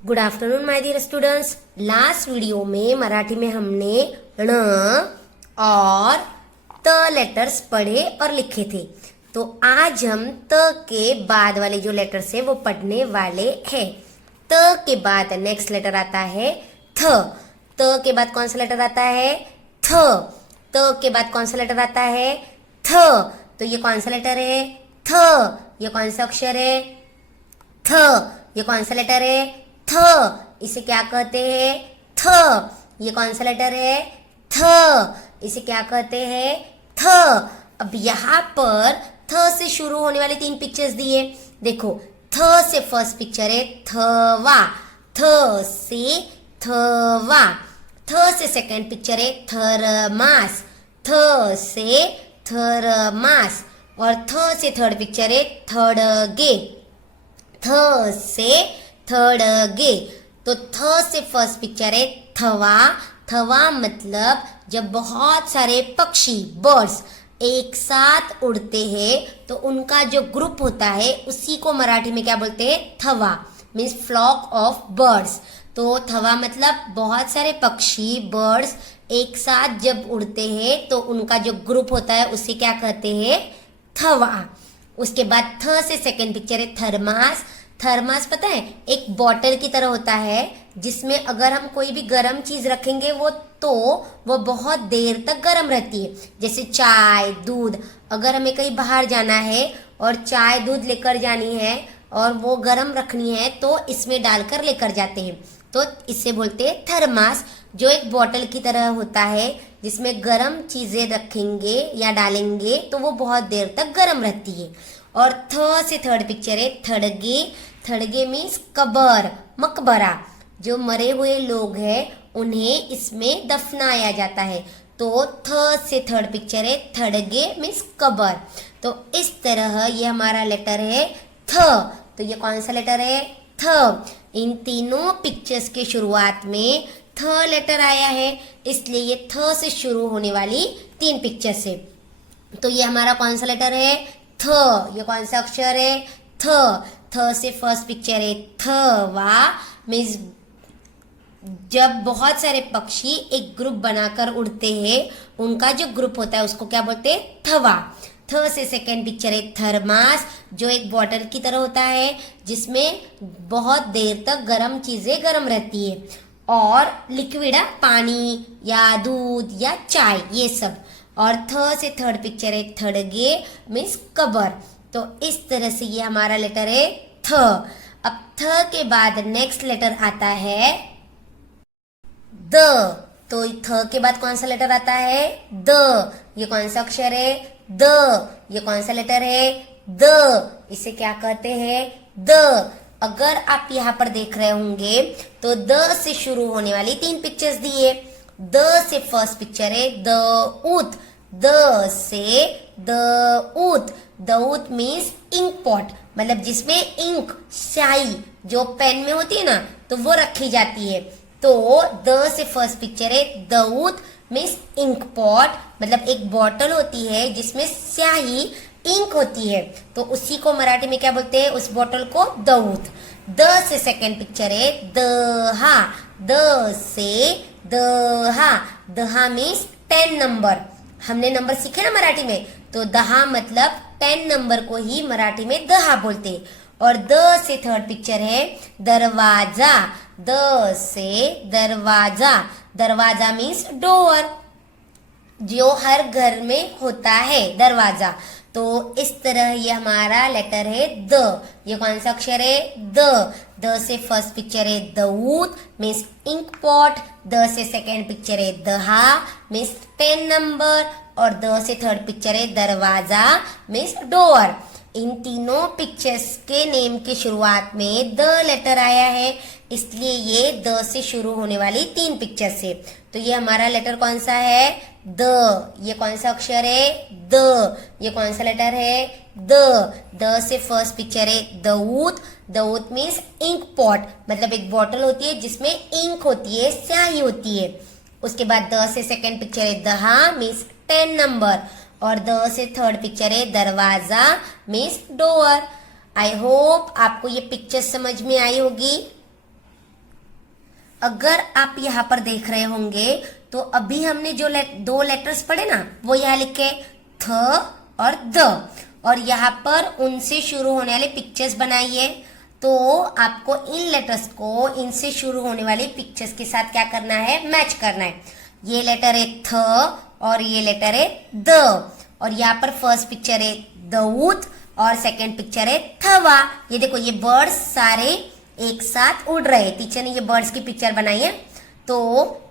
Good afternoon my dear students. Last video में मराठी में हमने ण और त लेटर्स पढ़े और लिखे थे। तो आज हम त के बाद वाले जो लेटर्स है वो पढ़ने वाले हैं। त के बाद नेक्स्ट लेटर आता है थ। त के बाद कौन सा लेटर आता है? थ। त के बाद कौन सा लेटर आता है? थ। तो ये कौन सा लेटर है? थ। ये कौन सा अक्षर है? थ। ये कौन सा लेटर है? थ। इसे क्या कहते हैं? थ। ये कौन सा लेटर है? थ। इसे क्या कहते हैं? थ। अब यहाँ पर थ से शुरू होने वाले 3 पिक्चर्स दिए। देखो, थ से फर्स्ट पिक्चर है थवा। थ से थवा। थ से सेकंड पिक्चर है थर्मास। थ से थर्मास। और थ से थर्ड पिक्चर है थड़गे। थ से थड़गे। तो थ से फर्स्ट पिक्चर है थवा। थवा मतलब जब बहुत सारे पक्षी बर्ड्स एक साथ उड़ते हैं तो उनका जो ग्रुप होता है उसी को मराठी में क्या बोलते हैं? थवा। Means flock of birds. तो थवा मतलब बहुत सारे पक्षी बर्ड्स एक साथ जब उड़ते हैं तो उनका जो ग्रुप होता है उसे क्या कहते हैं? थवा। उसके बाद थ से सेकंड पिक्चर है थर्मास। थर्मास पता है एक बॉटल की तरह होता है जिसमें अगर हम कोई भी गर्म चीज रखेंगे वो बहुत देर तक गर्म रहती है। जैसे चाय, दूध। अगर हमें कहीं बाहर जाना है और चाय दूध लेकर जानी है और वो गर्म रखनी है तो इसमें डालकर लेकर जाते हैं। तो इससे बोलते हैं थर्मास, जो एक बॉटल की तरह होता है जिसमें गर्म चीजें रखेंगे या डालेंगे तो वो बहुत देर तक गर्म रहती है। और थ से थर्ड पिक्चर है थड़गे। थड़गे मीन्स कबर, मकबरा। जो मरे हुए लोग हैं उन्हें इसमें दफनाया जाता है। तो थ से थर्ड पिक्चर है थड़गे मीन्स कबर। तो इस तरह ये हमारा लेटर है थ। तो ये कौन सा लेटर है? थ। इन तीनों पिक्चर्स के शुरुआत में थ लेटर आया है, इसलिए ये थ से शुरू होने वाली 3 पिक्चर्स है। तो ये हमारा कौन सा लेटर है? थ। ये कौन सा अक्षर है? थ। थ से फर्स्ट पिक्चर है थवा। मीन्स जब बहुत सारे पक्षी एक ग्रुप बनाकर उड़ते हैं उनका जो ग्रुप होता है उसको क्या बोलते हैं? थवा। थ से सेकेंड पिक्चर है थर्मास, जो एक बॉटल की तरह होता है जिसमें बहुत देर तक गर्म चीजें गर्म रहती है। और लिक्विड पानी या दूध या चाय ये सब। और थ से थर्ड पिक्चर है थड़गे मीन्स कबर। तो इस तरह से ये हमारा लेटर है थ। अब थ के बाद नेक्स्ट लेटर आता है द। तो थ के बाद कौन सा लेटर आता है? द। ये कौन सा अक्षर है? द। ये कौन सा लेटर है? द। इसे क्या कहते हैं? द। अगर आप यहाँ पर देख रहे होंगे तो द से शुरू होने वाली 3 पिक्चर्स दिए। द से फर्स्ट पिक्चर है द ऊत। द से द ऊत। द ऊत मीन्स इंक पॉट, मतलब जिसमें इंक, स्याही जो पेन में होती है ना तो वो रखी जाती है। तो द से फर्स्ट पिक्चर है दऊत मीन्स इंक पॉट, मतलब एक बॉटल होती है जिसमें स्याही इंक होती है तो उसी को मराठी में क्या बोलते हैं? उस बॉटल को दऊत। द से सेकंड पिक्चर है दहा। द से दहा। दहा मीन्स 10 नंबर। हमने नंबर सीखे ना मराठी में, तो दहा मतलब 10 नंबर को ही मराठी में दहा बोलते हैं। और द से थर्ड पिक्चर है दरवाजा। द से दरवाजा। दरवाजा मीन्स डोर, जो हर घर में होता है दरवाजा। तो इस तरह ये हमारा लेटर है द। ये कौन सा अक्षर है? द। द से फर्स्ट पिक्चर है दऊत मीन्स इंक पॉट। द से सेकेंड पिक्चर है दहा मीन्स 10 नंबर। और द से थर्ड पिक्चर है दरवाजा मीन्स डोर। इन तीनों पिक्चर्स के नेम की शुरुआत में द लेटर आया है, इसलिए ये द से शुरू होने वाली 3 पिक्चर्स है। तो ये हमारा लेटर कौन सा है? द। ये कौन सा अक्षर है? द। ये कौन सा लेटर है? द। द से फर्स्ट पिक्चर है दऊत। दऊत मीन्स इंक पॉट, मतलब एक बॉटल होती है जिसमें इंक होती है, स्याही होती है। उसके बाद द से सेकंड पिक्चर है दहा मीन्स 10 नंबर। और द से थर्ड पिक्चर है दरवाजा मीन्स डोर। आई होप आपको ये पिक्चर समझ में आई होगी। अगर आप यहाँ पर देख रहे होंगे तो अभी हमने जो दो लेटर्स पढ़े ना वो यहाँ लिखे थ और द, और यहाँ पर उनसे शुरू होने वाले पिक्चर्स बनाइए। तो आपको इन लेटर्स को इनसे शुरू होने वाले पिक्चर्स के साथ क्या करना है, मैच करना है। ये लेटर है थ और ये लेटर है द, और यहाँ पर फर्स्ट पिक्चर है दऊत और सेकंड पिक्चर है थवा। ये देखो ये बर्ड्स सारे एक साथ उड़ रहे हैं। टीचर ने ये बर्ड्स की पिक्चर बनाई है। तो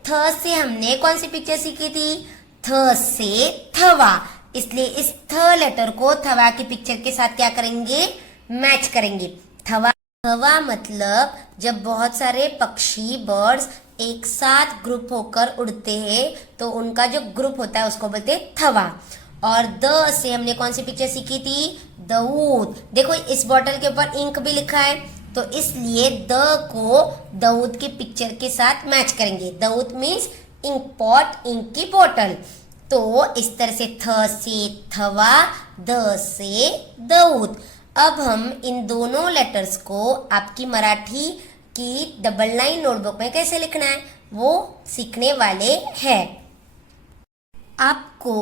थ से हमने कौन सी पिक्चर सीखी थी, थ से थवा, इसलिए इस थ लेटर को थवा की पिक्चर के साथ क्या करेंगे, मैच करेंगे। थवा थवा मतलब जब बहुत सारे पक्षी बर्ड्स एक साथ ग्रुप होकर उड़ते हैं तो उनका जो ग्रुप होता है उसको बोलते हैं थवा। और द से हमने कौन सी पिक्चर सीखी थी, दऊद। देखो इस बॉटल के ऊपर इंक भी लिखा है तो इसलिए द को दऊद की पिक्चर के साथ मैच करेंगे। दऊद मीन्स इंक पॉट, इंक की बोतल। तो इस तरह से थ से थवा, द से दऊद। अब हम इन दोनों लेटर्स को आपकी मराठी की डबल लाइन नोटबुक में कैसे लिखना है वो सीखने वाले हैं। आपको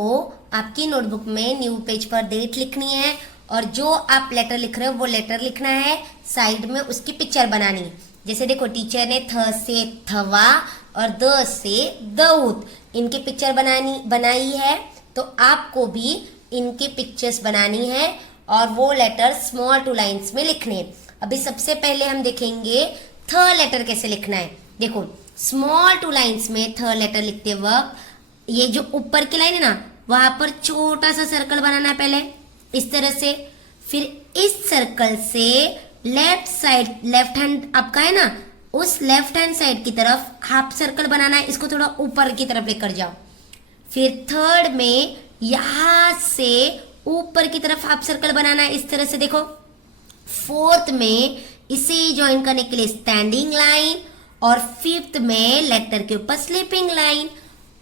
आपकी नोटबुक में न्यू पेज पर डेट लिखनी है और जो आप लेटर लिख रहे हो वो लेटर लिखना है, साइड में उसकी पिक्चर बनानी है। जैसे देखो टीचर ने थ से थवा और द से दऊद इनकी पिक्चर बनाई है, तो आपको भी इनकी पिक्चर्स बनानी है और वो लेटर स्मॉल टू लाइन्स में लिखने हैं। अभी सबसे पहले हम देखेंगे थ लेटर कैसे लिखना है। देखो स्मॉल टू लाइन्स में थ लेटर लिखते वक्त ये जो ऊपर की लाइन है ना वहां पर छोटा सा सर्कल बनाना है पहले इस तरह से। फिर इस सर्कल से लेफ्ट साइड, लेफ्ट हैंड आपका है ना, उस लेफ्ट हैंड साइड की तरफ हाफ सर्कल बनाना है, इसको थोड़ा ऊपर की तरफ लेकर जाओ। फिर थर्ड में यहां से ऊपर की तरफ हाफ सर्कल बनाना है इस तरह से देखो। फोर्थ में इसे ज्वाइन करने के लिए स्टैंडिंग लाइन, और फिफ्थ में लेटर के ऊपर स्लीपिंग लाइन।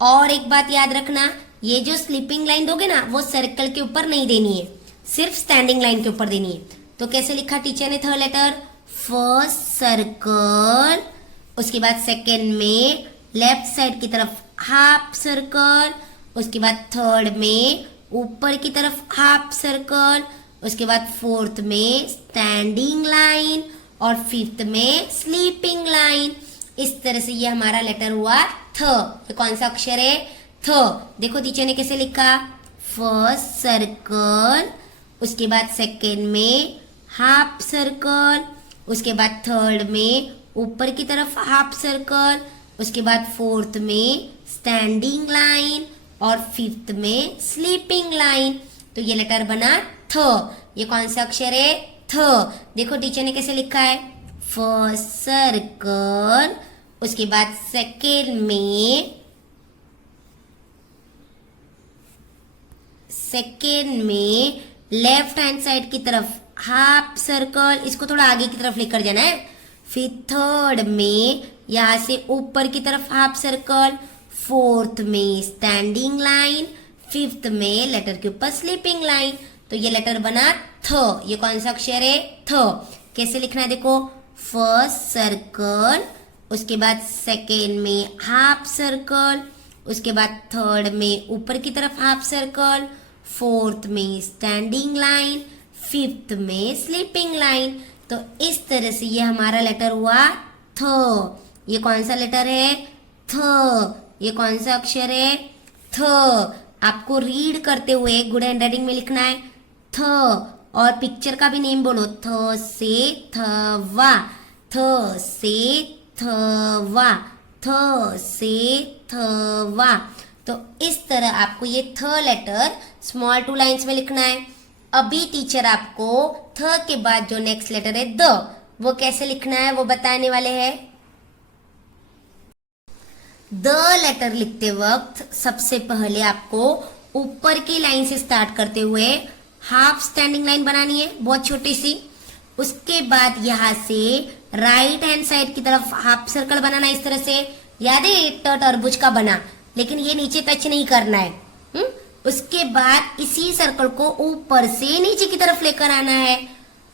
और एक बात याद रखना, ये जो स्लीपिंग लाइन दोगे ना वो सर्कल के ऊपर नहीं देनी है, सिर्फ स्टैंडिंग लाइन के ऊपर देनी है। तो कैसे लिखा टीचर ने थर्ड लेटर, फर्स्ट सर्कल, उसके बाद सेकेंड में लेफ्ट साइड की तरफ हाफ सर्कल, उसके बाद थर्ड में ऊपर की तरफ हाफ सर्कल, उसके बाद फोर्थ में स्टैंडिंग लाइन और फिफ्थ में स्लीपिंग लाइन। इस तरह से ये हमारा लेटर हुआ थ। ये कौन सा अक्षर है, थ। देखो टीचर ने कैसे लिखा, फर्स्ट सर्कल, उसके बाद सेकेंड में हाफ सर्कल, उसके बाद थर्ड में ऊपर की तरफ हाफ सर्कल, उसके बाद फोर्थ में स्टैंडिंग लाइन और फिफ्थ में स्लीपिंग लाइन। तो ये लेटर बना थ। ये कौन सा अक्षर है, थ। देखो टीचर ने कैसे लिखा है, फर्स्ट सर्कल, उसके बाद सेकेंड में लेफ्ट हैंड साइड की तरफ हाफ सर्कल, इसको थोड़ा आगे की तरफ लेकर जाना है। फिर थर्ड में यहां से ऊपर की तरफ हाफ सर्कल, फोर्थ में स्टैंडिंग लाइन, फिफ्थ में लेटर के ऊपर स्लीपिंग लाइन। तो ये लेटर बना थ। ये कौन सा अक्षर है, थ। कैसे लिखना है देखो, फर्स्ट सर्कल, उसके बाद सेकेंड में हाफ सर्कल, उसके बाद थर्ड में ऊपर की तरफ हाफ सर्कल, फोर्थ में स्टैंडिंग लाइन, फिफ्थ में स्लीपिंग लाइन। तो इस तरह से ये हमारा लेटर हुआ थ। ये कौन सा लेटर है, थ। ये कौन सा अक्षर है, थ। आपको रीड करते हुए गुड हैंड राइटिंग में लिखना है थ, और पिक्चर का भी नेम बोलो, थ से थवा, थ से थवा, थ से थवा। तो इस तरह आपको ये थ लेटर स्मॉल टू लाइन्स में लिखना है। अभी टीचर आपको थ के बाद जो नेक्स्ट लेटर है द, वो कैसे लिखना है वो बताने वाले हैं। द लेटर लिखते वक्त सबसे पहले आपको ऊपर की लाइन से स्टार्ट करते हुए हाफ स्टैंडिंग लाइन बनानी है, बहुत छोटी सी। उसके बाद यहाँ से राइट हैंड साइड की तरफ हाफ सर्कल बनाना है इस तरह से। याद है तरबूज का बना, लेकिन ये नीचे टच नहीं करना है। उसके बाद इसी सर्कल को ऊपर से नीचे की तरफ लेकर आना है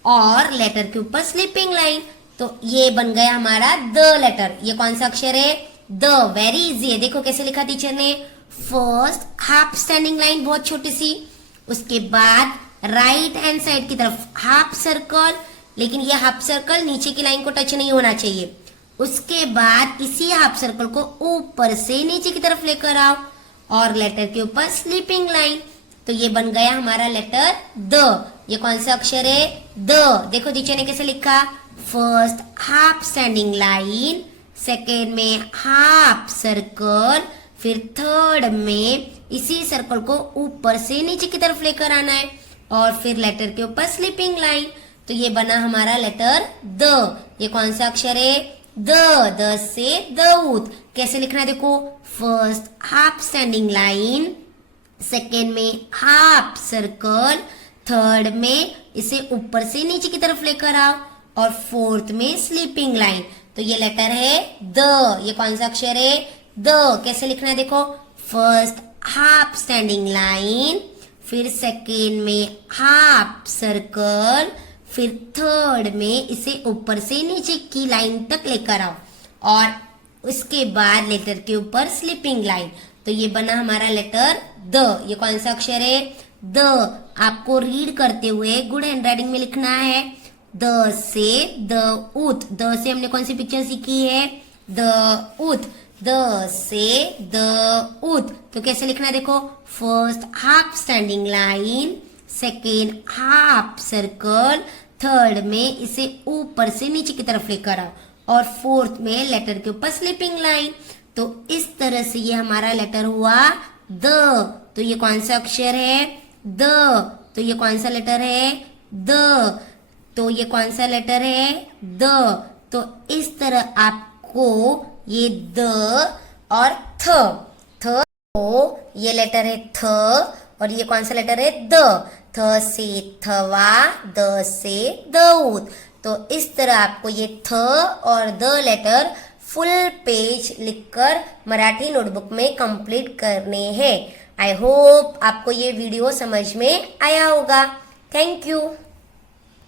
और लेटर के ऊपर स्लीपिंग लाइन। तो ये बन गया हमारा द लेटर। ये कौन सा अक्षर है? द। वेरी इजी है, देखो कैसे लिखा टीचर ने। फर्स्ट हाफ स्टैंडिंग लाइन बहुत छोटी सी, उसके बाद राइट हैंड साइड की तरफ हाफ सर्कल, लेकिन ये हाफ सर्कल नीचे की लाइन को टच नहीं होना चाहिए। उसके बाद इसी हाफ सर्कल को ऊपर से नीचे की तरफ लेकर आओ और लेटर के ऊपर स्लीपिंग लाइन। तो ये बन गया हमारा लेटर द। ये कौन सा अक्षर है? द। देखो टीचर ने कैसे लिखा। First half standing line, second में हाफ सर्कल, फिर थर्ड में इसी सर्कल को ऊपर से नीचे की तरफ लेकर आना है और फिर लेटर के ऊपर स्लीपिंग लाइन। तो ये बना हमारा लेटर द। ये कौन सा अक्षर है? द। द से दूत। कैसे लिखना है देखो। First half standing line, second में हाफ सर्कल, थर्ड में इसे ऊपर से नीचे की तरफ लेकर आओ और फोर्थ में स्लीपिंग लाइन। तो ये लेटर है द। ये कौन सा अक्षर है? द। कैसे लिखना है देखो। फर्स्ट हाफ स्टैंडिंग लाइन, फिर सेकेंड में हाफ सर्कल, फिर थर्ड में इसे ऊपर से नीचे की लाइन तक लेकर आओ और उसके बाद लेटर के ऊपर स्लीपिंग लाइन। तो ये बना हमारा लेटर द। ये कौन सा अक्षर है? द। आपको रीड करते हुए गुड हैंडराइटिंग में लिखना है। द से द उत। द से हमने कौन सी पिक्चर सीखी है? द उत। द से द उत। तो कैसे लिखना है देखो। First half standing line, second half circle, third में इसे ऊपर से नीचे की तरफ लेकर आओ और फोर्थ में लेटर के ऊपर स्लीपिंग लाइन। तो इस तरह से ये हमारा लेटर हुआ द। तो ये कौन सा अक्षर है? द। तो ये कौन सा लेटर है? द। तो ये कौन सा लेटर है? द। तो इस तरह आपको ये द और थ तो ये लेटर है थ और ये कौन सा लेटर है? द। थ से थवा, द से दऊत। तो इस तरह आपको ये थ और द लेटर फुल पेज लिखकर मराठी नोटबुक में कंप्लीट करने हैं। आई होप आपको ये वीडियो समझ में आया होगा। Thank you.